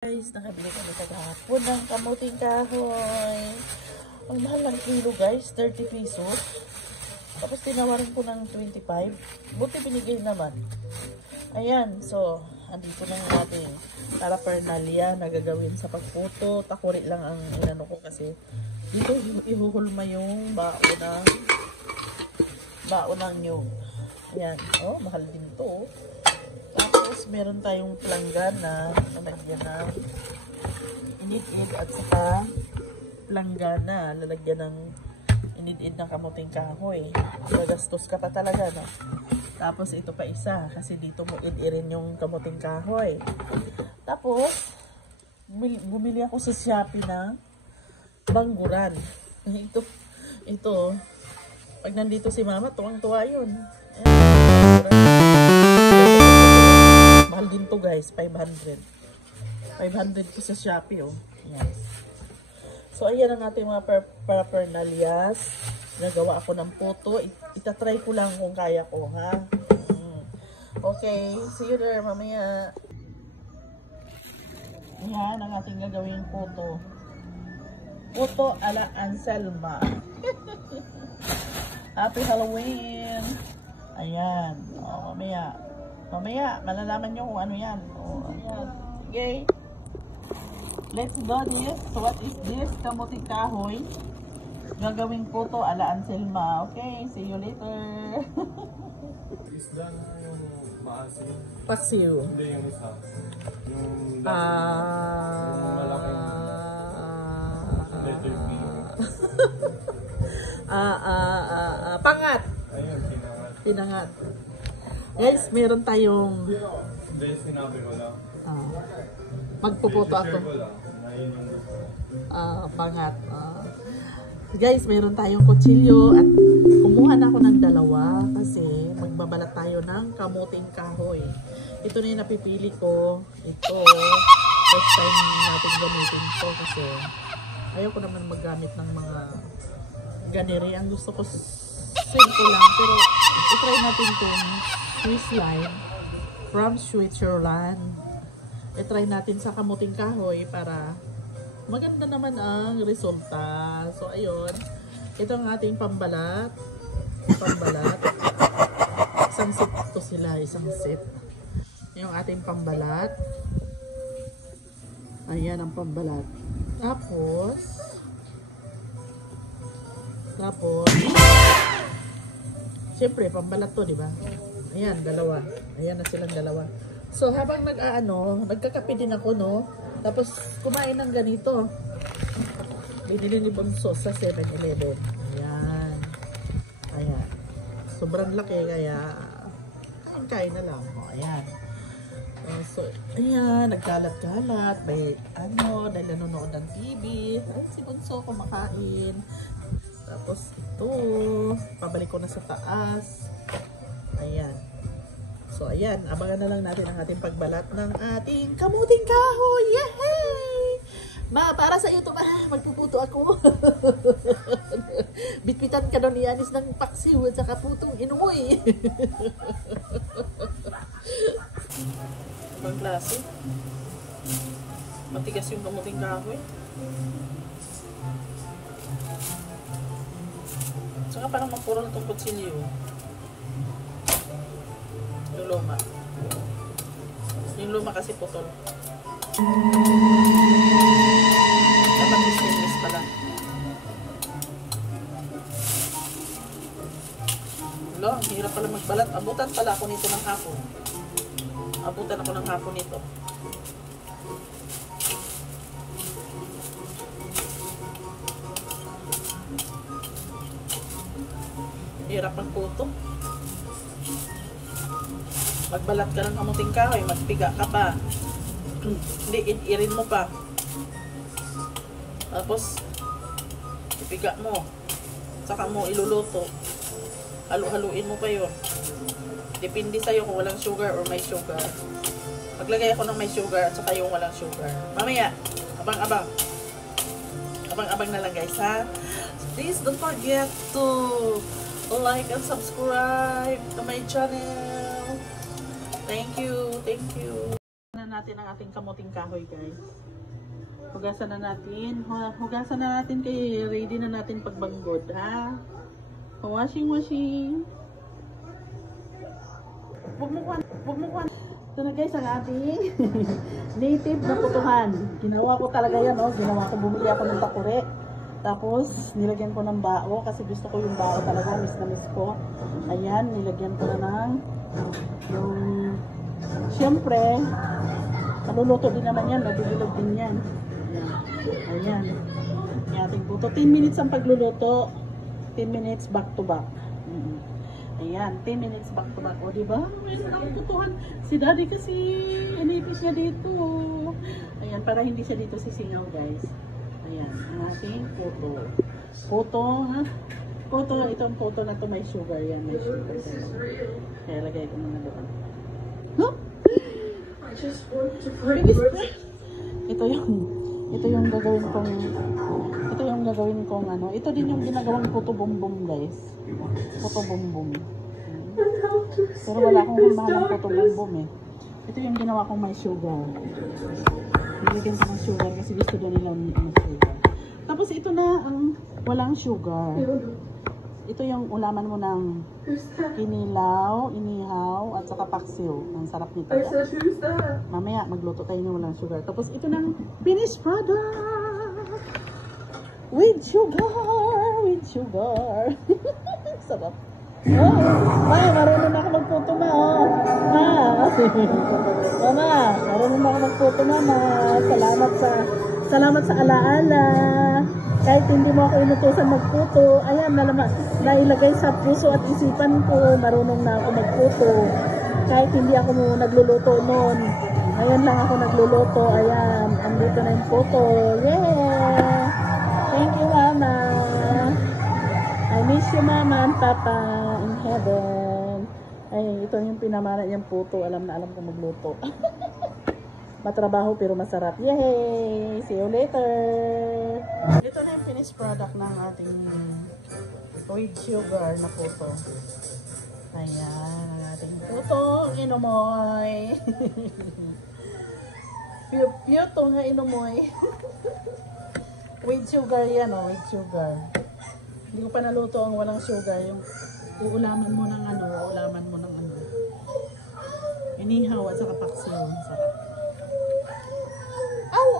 Guys, nakabili kami kagahapon ng kamuting kahoy. Ang mahal ng kilo guys, 30 pesos. Tapos tinawaran ko ng 25. Buti binigay naman. Ayan, so, andito na yung ating paraphernalia na gagawin sa pagputo. Takuri lang ang inano ko kasi dito ihuhulma yung baonang nyug. Ayan, oh, mahal din to. Tapos, meron tayong planggana na lalagyan ng inid-id at saka planggana lalagyan ng inid-id ng kamuting kahoy. Magastos ka pa talaga, no? Tapos, ito pa isa kasi dito mo id-irin yung kamuting kahoy. Tapos, bumili ako sa Shopee ng bangguran. Ito, pag nandito si mama, tuwang-tuwa yun. Mahal din to guys, 500 po sa Shopee, oh. Ayan. So ayan ang ating mga paraphernalias. Nagawa ako ng puto. Itatry ko lang kung kaya ko, ha. Okay, see you there mamaya. Ayan ang ating gagawing puto. Puto ala Anselma. Happy Halloween. Ayan, oh, mamaya, malalaman nyo kung ano yan. Oh, ayan. Okay. Let's do this. So, what is this? Kamuting kahoy. Gagawing puto ala Anselma. Okay, see you later. Isda na yung maasim. Pasiw. Hindi yung isa. Yung malaking letter B. Pangat. Ayun, tinangat. Tinangat. Guys, meron tayong Hindi, sinabi ko lang. magpuputo ako. Share ko lang. Ayun yung gusto. Pangat. Guys, meron tayong kutsilyo at kumuha na ako ng dalawa kasi magbabalat tayo ng kamuting kahoy. Ito na yung napipili ko. Ito, first time natin gamitin ito kasi ayaw ko naman maggamit ng mga ganiri. Ang gusto ko simple lang pero itry natin itong Swiss lime from Switzerland. I-try natin sa kamuting kahoy para maganda naman ang resulta. So, ayun. Ito ang ating pambalat. Isang set to sila. Isang set. Yung ating pambalat. Ayan ang pambalat. Tapos, siyempre, pambalat to, di ba? Ayan, dalawa. Ayan na silang dalawa. So, habang nagkakape din ako, no? Tapos, kumain ng ganito. Binili ni Bunso sa 7-Eleven. Ayan. Ayan. Sobrang laki, kaya kain na lang. O, ayan. So, ayan. Nagkalat-kalat. Dahil nanonood ng TV. At si Bunso kumakain. Tapos, ito. Pabalik ko na sa taas. Ayan. So, ayan. Abangan na lang natin ang ating pagbalat ng ating kamuting kahoy. Yehey! Para sa iyo ito, magpuputo ako. Bitbitan ka doon ni Anis ng paksiw at saka putong inumoy. Ibang klase. Matigas yung kamuting kahoy. Saka parang mapuro na itong kutsilyo. Yung luma kasi putol. Dapat stainless pala. Wala, ang hirap pala magbalat. Abutan pala ako nito ng hapon. Abutan ako ng hapon nito. Hirap magputo. Magbalat ka ng kamuting kahoy, magpiga ka pa. Hindi, irin mo pa. Tapos, ipiga mo. Saka mo iluluto. Halu-haluin mo pa yun. Depende sa'yo kung walang sugar or may sugar. Maglagay ako ng may sugar at saka yung walang sugar. Mamaya, abang-abang. Abang-abang na lang guys, ha? Please don't forget to like and subscribe to my channel. Thank you. natin ang ating kamuting kahoy, guys. Hugasan na natin. Hugasan na natin kay ready na natin pagbanggod, ha? Washing. Bumukuan. Ito na guys, ang ating native na putuhan. Ginawa ko talaga yan, oh. Bumili ako ng takure. Tapos, nilagyan ko ng bao kasi gusto ko yung bao talaga. Miss na miss ko. Ayan, nilagyan ko na ng yung... Siyempre, maluluto din naman yan. Mabibilog din yan. Ayan. Yung ating puto. 10 minutes ang pagluluto. 10 minutes back to back. Ayan, 10 minutes back to back. O, diba? Meron ang putuhan. Si daddy kasi, inipis niya dito. Ayan, para hindi siya dito sisingaw, guys. Ayan, ang ating puto. Puto, ha? Puto, itong puto na to may sugar. Yan, may sugar. Kaya lagay ko muna doon. Huh? Ito yung gagawin kong ano. Ito din yung ginagawang puto bumbum, guys. Puto bumbum. Pero wala akong mahalang puto bumbum eh. Ito yung ginawa kong may sugar. Nilagyan ko ng sugar kasi gusto doon nila ng sugar. Tapos ito na ang walang sugar. Ito yung ulaman mo ng kinilaw, inihaw, at saka paksiw. Ang sarap nito. Mamaya magluto tayo ng walang sugar. Tapos ito ng finished product. With sugar. Sarap. Oh, ma, marunong na ako magputo, ma. Oh. Ma. Mama, marunong na ako magputo, mama. Salamat sa alaala. Kahit hindi mo ako inutusan magputo, ayan, nailagay sa puso at isipan ko, marunong na ako magputo. Kahit hindi ako nagluluto noon, ayan lang ako nagluluto, ayan, andito na yung puto. Yeah! Thank you, Mama. I miss you, Mama and Papa in heaven. Ay, ito yung pinamana niyang puto, alam na alam ko magluto. Matrabaho pero masarap. Yay! See you later! Ito na yung finished product ng ating with sugar na puto. Ayan, ang ating putong inumoy. Puto nga inumoy. With sugar yan, oh, with sugar. Hindi ko pa naluto ang walang sugar. Yung uulaman mo ng ano. Inihaw at saka paksiw. Sarap. Ow!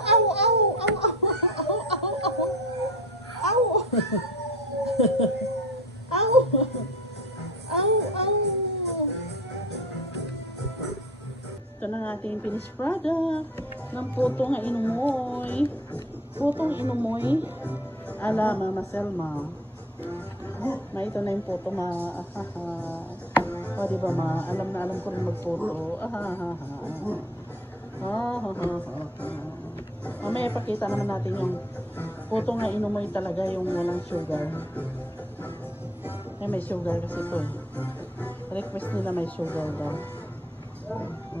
Ito na nga ating finished product ng putong inumoy. Putong inumoy ala Mama Selma. Na ito na yung puto, ma. O, diba, ma? Alam na alam ko rin magputo. Mamaya ipakita naman natin yung puto nga inumoy talaga, yung walang sugar. May sugar kasi ito eh. Request nila may sugar daw.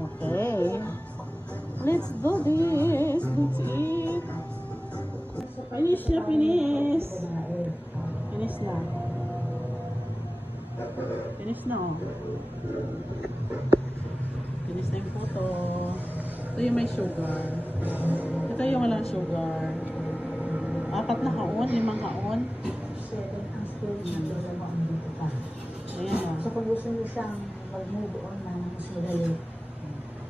Okay. Let's do this. Let's eat. Finish na, finish. Finish na. Finish na, oh. Finish na yung puto. Ito yung may sugar. Ito yung walang sugar. 4 na kaon, 5 kaon. 7 ang stage na dalawa ang dito pa. Ayan. So kung gusto nyo siyang mag-move on na mas madali,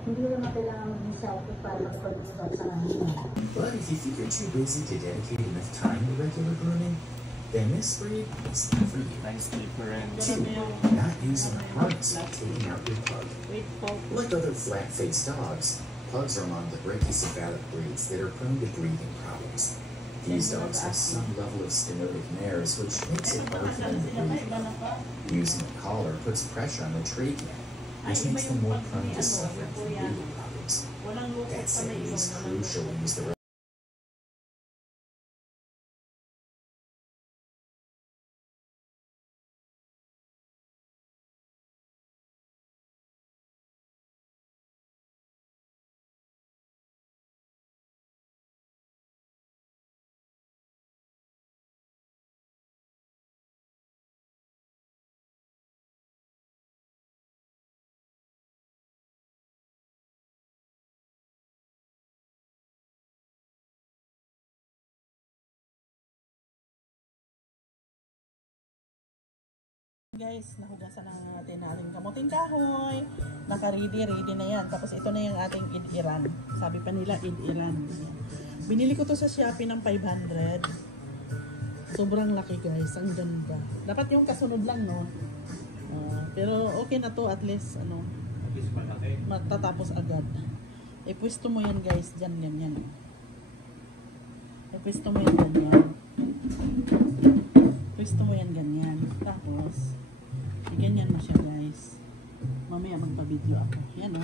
hindi naman kailangan mag-decide para magpag-usap sa kanila. But if you think you're too busy to dedicate enough time to regular grooming, then this breed is not for you. Nice different. 2. Not using a harness or taking out your pug. Like other flat-faced dogs, pugs are among the brachycephalic breeds that are prone to breathing problems. These dogs have some level of stenotic mares, which makes it hard for them to breathe. Using a collar puts pressure on the trachea, which makes them more prone to suffering from breathing problems. That said, it is crucial to use the guys, nahugasan na natin ating kamuting kahoy. Naka-ready na yan. Tapos ito na yung ating id-iran. Sabi pa nila id-iran. Binili ko to sa Shopee ng 500. Sobrang laki guys. Ang ganda. Dapat yung kasunod lang, no? Pero okay na to, at least matatapos agad. Pwesto mo yan guys. Diyan, yan. Pwesto mo yan ganyan. Pwesto mo yan ganyan. Tapos, ganyan mo siya guys. Mamaya magpa-video ako. Yan o.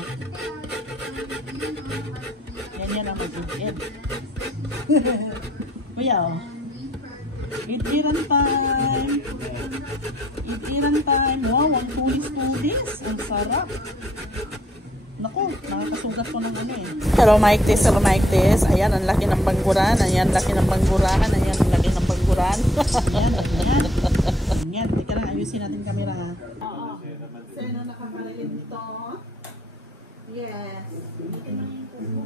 Yan ang mag-id-id. Kuya o. Id-iran time. Id-iran time. Wow, ang tulis-tulis. Ang sarap. Naku, nakakasugat ko ng ano eh. Hello mic test. Ayan, ang laki ng bangguran. Ayan, laki ng bangguran. Ayan, ang laki ng bangguran. Ayan. Teka lang, ayusin natin camera ha. Oo. Sino nakapalagin dito? Yes. Bikin mo yung kuko.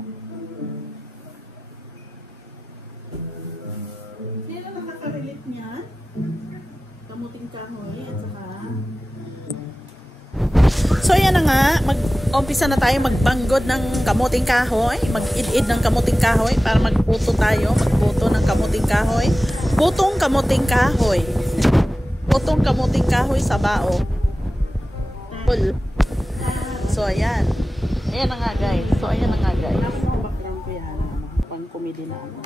Sino nakaka-relate niya? Kamuting kahoy at saka... So yan na nga, mag-umpisa na tayo magbanggod ng kamuting kahoy, mag-id-id ng kamuting kahoy para magputo tayo, magputo ng kamuting kahoy. Putong kamuting kahoy. Putong kamuting kahoy sa bao. So ayan. Ayan na nga guys. Background ko yan. Pang-comedy na ano.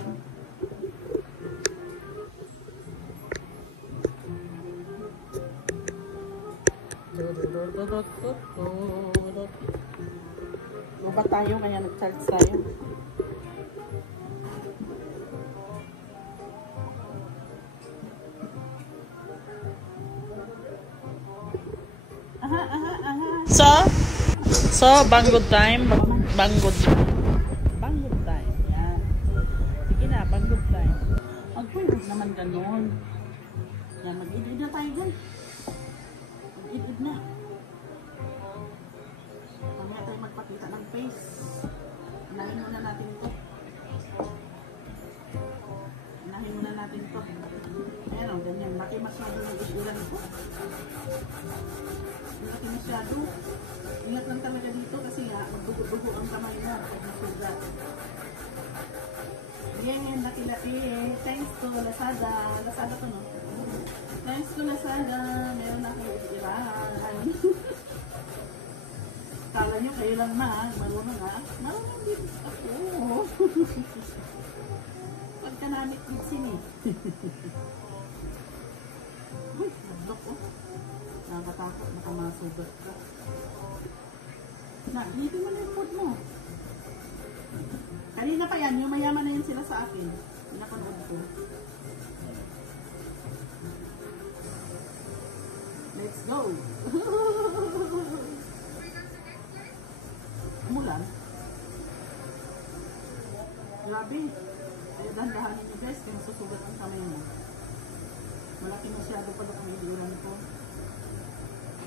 Lubat tayo kaya nag-charge tayo. So banggod time. Banggod time. Yan. Sige na, banggod time. Huwag naman ganon. Yan, mag-idid na tayo guys. Mag-idid na. Mamaya tayo magpakita ng face. Unahin muna natin ito. Ayan o, ganyan. Laki masyado ng isulan ito. Laki masyado. Ingat lang talaga dito kasi magdugo-dugo ang kamay mo pag nasugat. Ayan, laki-laki. Thanks to Lazada. Lazada to, no? Thanks to Lazada. Meron na akong isulan. Kala nyo kayo lang na, marunong ha? Marunong din ako. Pagkanamit din sini. Uy, nablok ko. Nakakatakot, nakamasugat ka. Dito mo na yung food mo. Kanina pa yan, yung mayaman na yun sila sa akin. Pinapanood ko. Let's go! Umulan. Grabe. Ay, dahan-dahanin nyo guys, kaya masusugat ang kamay mo. Malaki masyado pala ang iliran ko.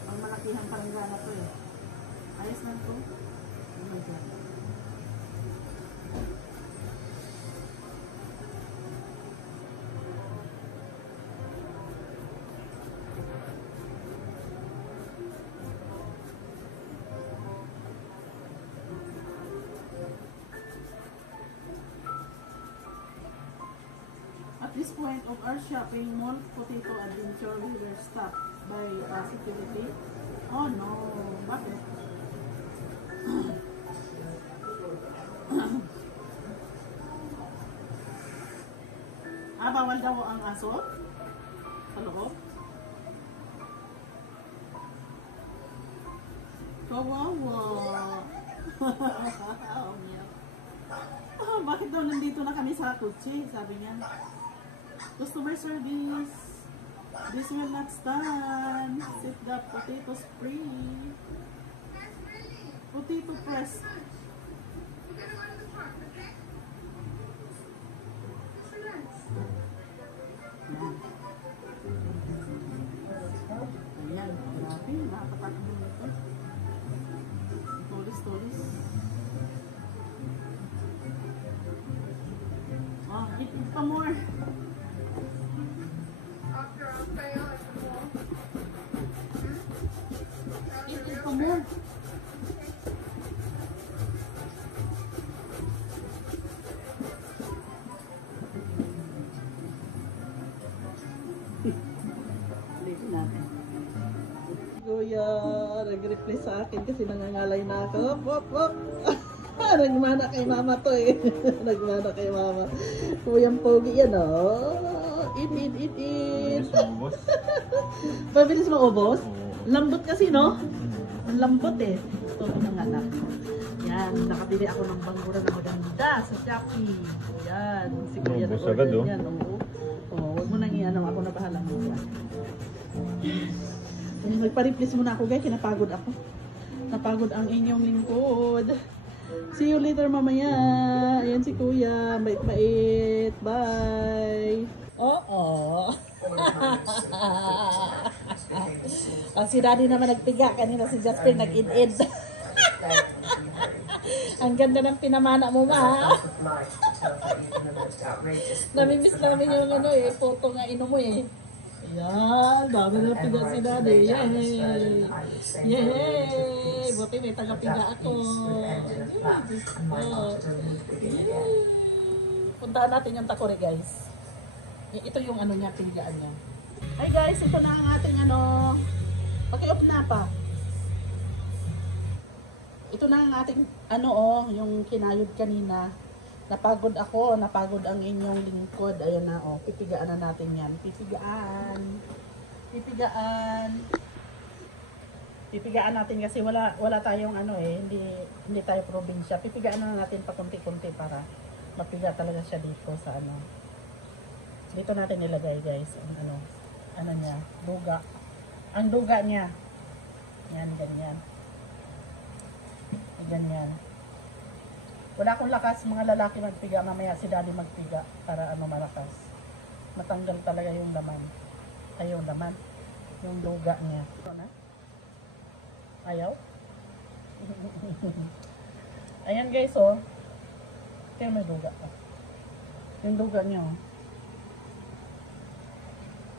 Ang malakihang palanggana to eh. Ayos lang to. Oh my God. At this point of our shopping mall, potato adventure, we were stopped by security. Oh no, bakit? Bawal daw ang aso sa loob. Kawawa. Oh, yeah. Bakit daw nandito na kami sa kotse? Sabi niya. Customer service. This will not stand. Set the potatoes free. Potato press. Ayan, grabe. Nakakatakbo nito. Tulis. Eat pa more. kuya. Nag-reply sa akin kasi nangangalay na ako. Hop, hop, hop. Nagmana kay mama to eh. Nagmana kay mama. Kuyang pogi yan oh. Eat. Boss. Pabilis maubos? Lambot kasi no? Ang lambot eh. Ito mga anak. Yan, nakabili ako ng banggura na maganda sa Shopee. Yan, si Kuya Ubos na-order agad, oh. yan. Huwag mo nang iano, ako na bahala mo yan. Nagpa-replace muna ako guys, kinapagod ako. Napagod ang inyong lingkod. See you later mamaya. Ayan si Kuya, bait-bait. Bye! Oo. Ang si Daddy naman nagpiga, kanina si Jasper nag-id-id. Ang ganda ng pinamana mo ma. Namimiss namin yung ano eh, photo nga ino mo eh. Ayan, dami na piga si Daddy. Yay! Yay! Buti may taga-piga ako. Yay! Puntahan natin yung Takori guys. Ito yung ano niya, pigaan niya. Hi guys, ito na ang ating ano. Paki-off na pa. Ito na ang ating ano oh, yung kinayod kanina. Napagod ako, napagod ang inyong lingkod. Ayan na oh, pipigaan na natin yan. Pipigaan. Pipigaan natin kasi wala tayong ano eh, hindi tayo probinsya. Pipigaan na natin pa konti-konti para mapiga talaga siya dito sa ano. Dito natin nilagay guys, ang ano niya, duga. Ang duga niya. Yan, ganyan. Ganyan. Wala akong lakas mga lalaki magpiga, mamaya si Daddy magpiga para ano malakas. Matanggal talaga yung laman. Ay yung laman. Yung duga niya. Ito na. Ayaw. Ayan guys oh. Kaya may duga pa. Yung duga niya oh.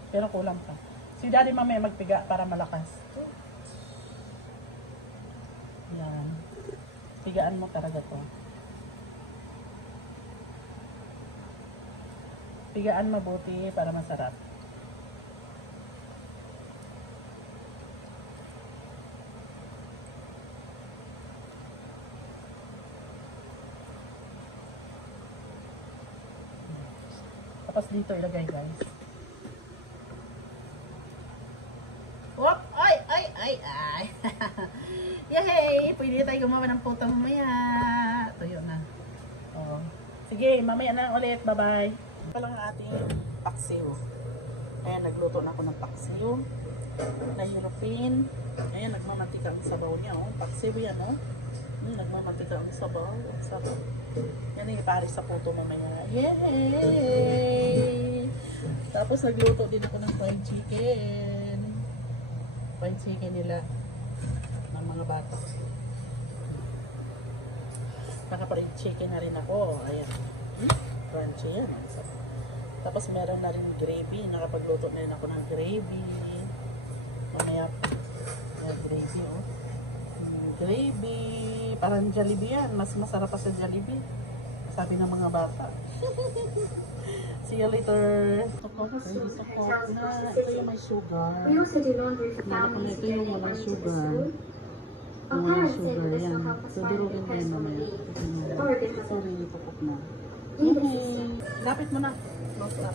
Pero kulang pa. Si Daddy mamaya magpiga para malakas. Yan. Pigaan mo talaga to. Pigaan mabuti para masarap. Tapos dito ilagay guys. Whoop! Ay! Yay! Pwede tayo gumawa ng photo mamaya. Tuyo na. Oh. Sige, mamaya na ulit. Bye-bye. Ito lang ang ating paksiw. Ayan, nagluto na ako ng paksiw. Nahirapin. Ayan, nagmamantika ang sabaw niya. Oh. Paksiw yan, oh. Nagmamantika ang sabaw. Ang sabaw. Yan yung ipari sa photo mamaya. Yay! Tapos nagluto din ako ng fried chicken. Fried chicken nila ng mga bata. Naka-fried chicken na rin ako. Ayan. Crunchy yan. Tapos meron na rin gravy. Nakapagluto na rin ako ng gravy. Mamaya gravy oh. Gravy. Parang Jollibee yan. Mas masarap pa sa Jollibee. Sabi ng mga bata. See you later. Ito na. Ito yung may sugar. Ito yung walang sugar. Yung walang sugar. Yan. So, durugin mo yun mamaya. Sorry, tukok na. Lapit mo na. Close up.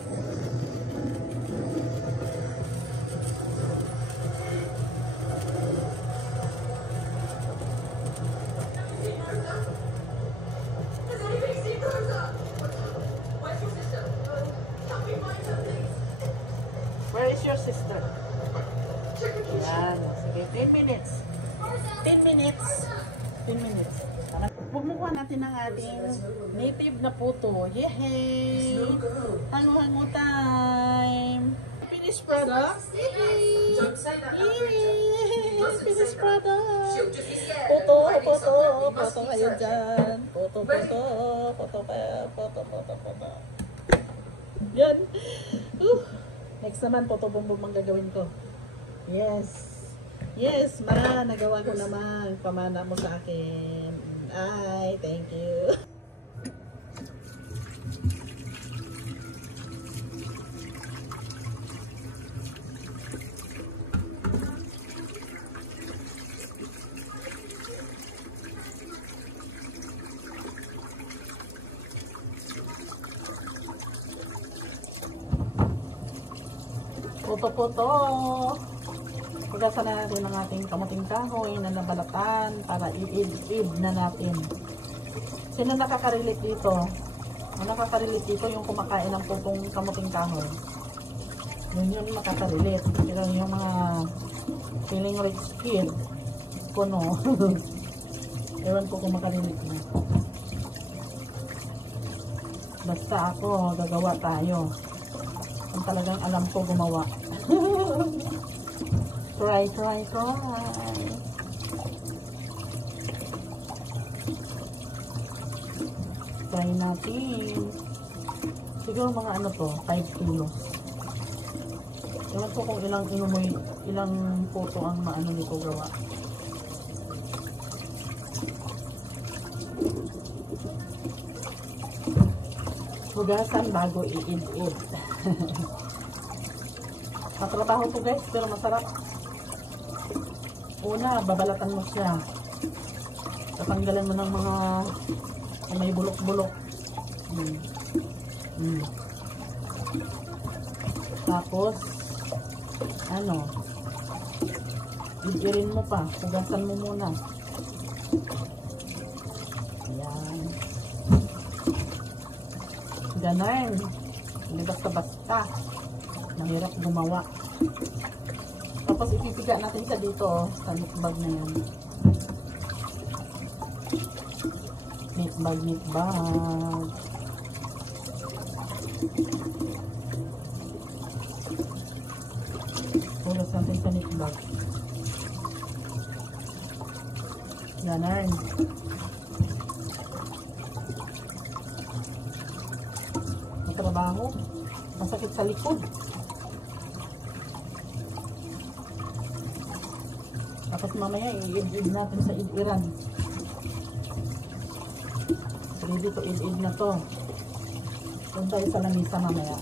Where is your sister? Yan. Sige, 10 minutes. 10 minutes. 10 minutes. Bumukuha natin ang ating native na puto. Yehey! Hango-hango time! Finished product! Yehey! Yehey! Finished product! Puto! Puto kayo dyan! Puto! Yan! Next naman, puto bumbum ang gagawin ko. Yes! Yes, Mara, nagawa ko naman. Pamana mo sa akin. Ay, thank you. Puto-puto. Hugasan na natin ang ating kamuting kahoy na nabalatan para i-id na natin. Sino nakaka-relate dito? Ang nakaka-relate dito yung kumakain ng putong kamuting kahoy. Yun makaka-relate. Pero yung mga feeling rich kid ko, no. Ewan ko kung makarelate na. Basta ako, gagawa tayo. Kung talagang alam ko gumawa. Try. Try natin. Siguro mga ano to, 5 kilos. Ewan ko kung ilang puto ang maano nito gawa. Hugasan bago i-id-id. Matrabaho to guys, pero masarap. Una, babalatan mo siya. Tatanggalan mo ng mga may bulok-bulok. Tapos, idirin mo pa. Hugasan mo muna. Ayan. Ganon. Hindi basta-basta. Mahirap gumawa. Tapos ipipiga natin siya dito, sa meatbag na yan. Meatbag. Pulas natin sa meatbag. Ganon. Trabaho, masakit sa likod. Tapos mamaya i-id natin sa id-iran. Ready to id na to. Kung tayo sa lamisa mamaya.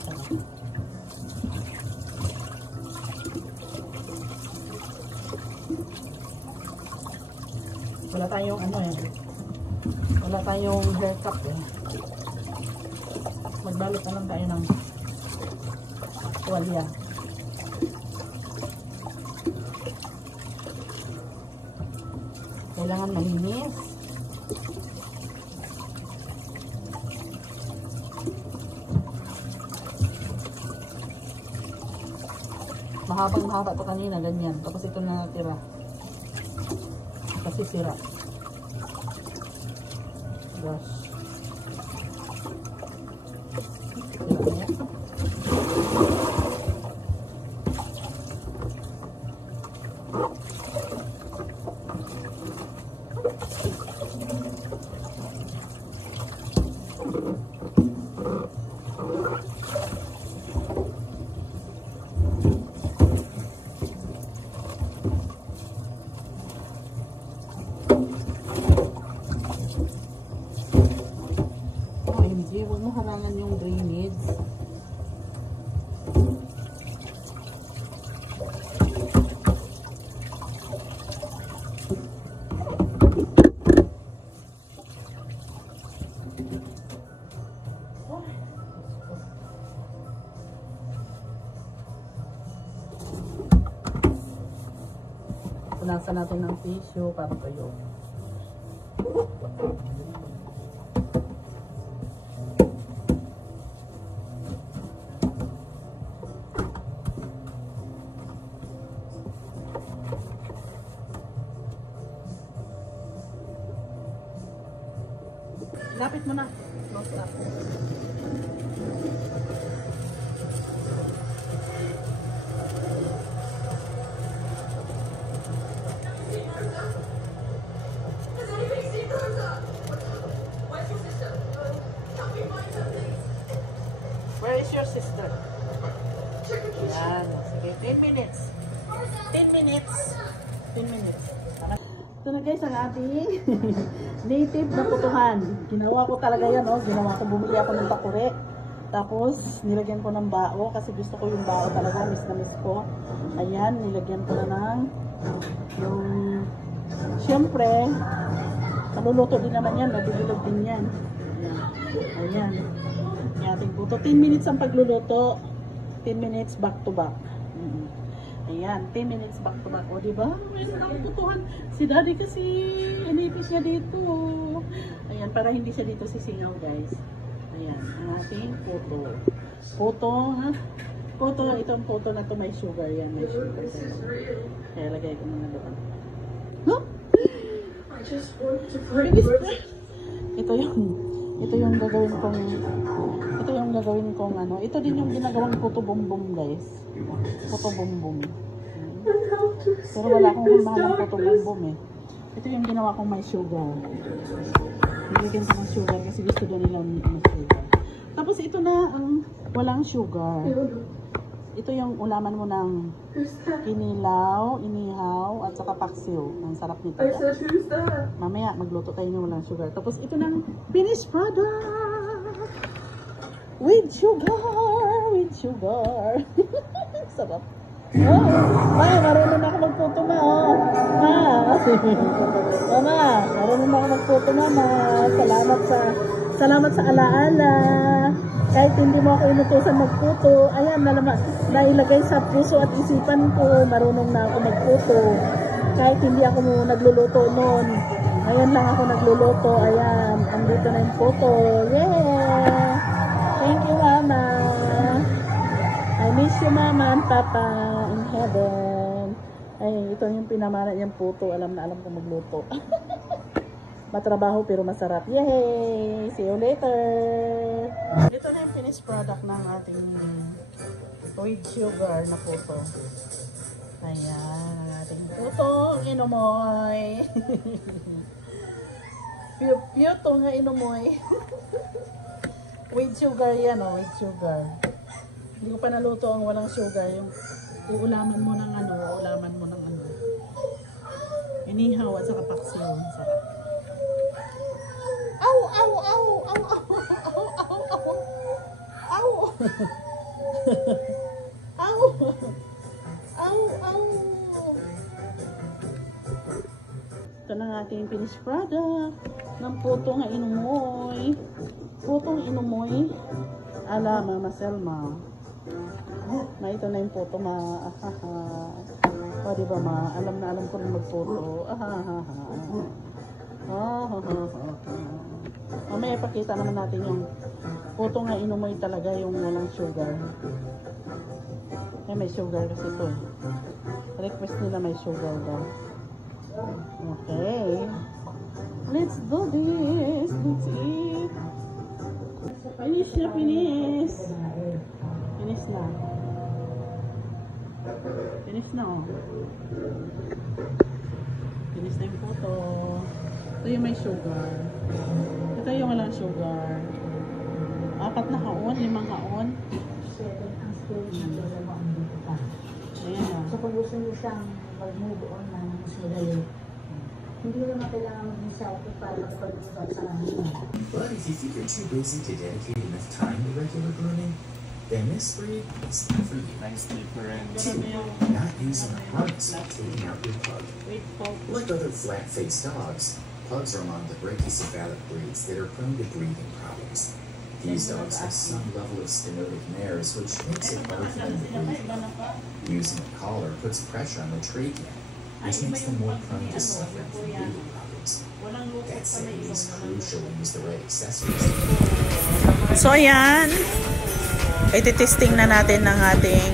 Wala tayong wala tayong hair cup magbalot na lang tayo ng tuwalya. Kailangan malinis. Mahaba to kanina, ganyan. Tapos ito na natira. Kasi sira. Brush. Huwag mo harangan yung drainage. Punasan natin ng tissue para tayo. Lapit mo na. Close up. Where is your sister? Yan. Sige, 10 minutes. 10 minutes. 10 minutes. Ito na guys ang ating native na putuhan. Ginawa ko talaga yan, oh. Bumili ako ng takure. Tapos, nilagyan ko ng bao kasi gusto ko yung bao talaga. Miss na miss ko. Ayan, nilagyan ko na ng yung syempre, maluluto din naman yan. Nabibulog din yan. Ayan. Yung ating puto. 10 minutes ang pagluluto. 10 minutes back to back. Ayan, 10 minutes back to back. O, diba? Mayroon akong putuhan. Si daddy kasi, inipis niya dito. Ayan, para hindi siya dito sisingaw, guys. Ayan, ang ating puto. Puto, ha? Puto, itong puto na to may sugar. Yan, may sugar. Kaya lagay ko muna doon. Huh? Ito yung gagawin kong ano. Ito din yung ginagawang puto bumbong, guys. Puto bumbong. Pero wala akong hulmahan ng puto bumbong eh. Ito yung ginawa kong may sugar. Nilagyan ko ng sugar kasi gusto doon nila may sugar. Tapos ito na ang walang sugar. Ito yung ulaman mo ng kinilaw, inihaw, at saka paksiw. Ang sarap nito. Mamaya magluto tayo ng walang sugar. Tapos ito ng finished product! With sugar! With sugar! Sarap. Oh, ma, marunong na ako magputo, ma. Oh. Ma. Mama, marunong na ako magputo, mama. Salamat sa alaala. Kahit hindi mo ako inutusan magputo, ayan, nailagay sa puso at isipan ko, marunong na ako magputo. Kahit hindi ako nagluluto noon, ngayon lang ako nagluluto, ayan, andito na yung puto. Yeah! Thank you, mama. I miss you, mama and papa in heaven. Ay, ito yung pinamana niyang puto, alam na alam kong magluto. Matrabaho pero masarap. Yay! See you later! Ito na yung finished product ng ating with sugar na puto. Ayan, ang ating puto inumoy. Puto nga inumoy. With sugar yan, oh, with sugar. Hindi ko pa naluto ang walang sugar. Yung uulaman mo ng ano, inihaw at saka paksiw. Sarap. Ow, ow, ow, ow, ow, ow, ow, ow, ow, ow, ow, ow. Ito na nga ating finished product ng putong inumoy. Putong inumoy ala Mama Selma. Na ito na yung puto, ma. O, diba, ma? Alam na alam ko rin magputo. Mamaya ipakita naman natin yung puto nga inumoy talaga, yung walang sugar. May sugar kasi ito eh. Request nila may sugar daw. Okay. Let's do this. Let's eat. Finish na, finish. Finish na. Finish na, oh. Finish na yung puto. Ito yung may sugar. Ito yung walang sugar. 4 na kaon, 5 kaon. 7 ang school na dalawa ang dito pa. Ayan na. So kung gusto nyo siyang mag-move on na ng sugali, hindi naman kailangan maging selfie para makapag-usap sa kanila. But if you think you're too busy to dedicate enough time to regular grooming, then this breed is not for you. Nicely parented. 2. Not using the harness when taking out your pug. Like other flat-faced dogs, pugs are among the brachycephalic breeds that are prone to breathing problems. These dogs have some level of stenotic nares, which makes it hard for them to breathe. Using a collar puts pressure on the trachea, which makes them more prone to suffering from breathing problems. That said, it is crucial to use the right accessories. So ayan, ititesting na natin ng ating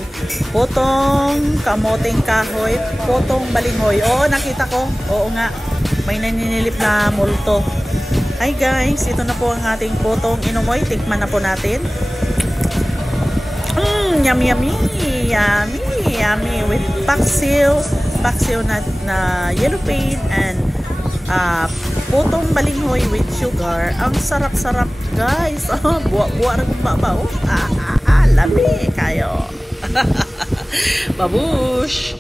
putong kamoting kahoy, putong balinghoy. Oo, nakita ko. Oo nga, may naninilip na multo. Hi guys, ito na po ang ating putong inumoy. Tikman na po natin. Yummy, yummy, yummy, yummy with paksiw na yellow paint and putong balinghoy with sugar. Ang sarap-sarap guys. Buwa-buwa rin babaw. Lami kayo. Babush!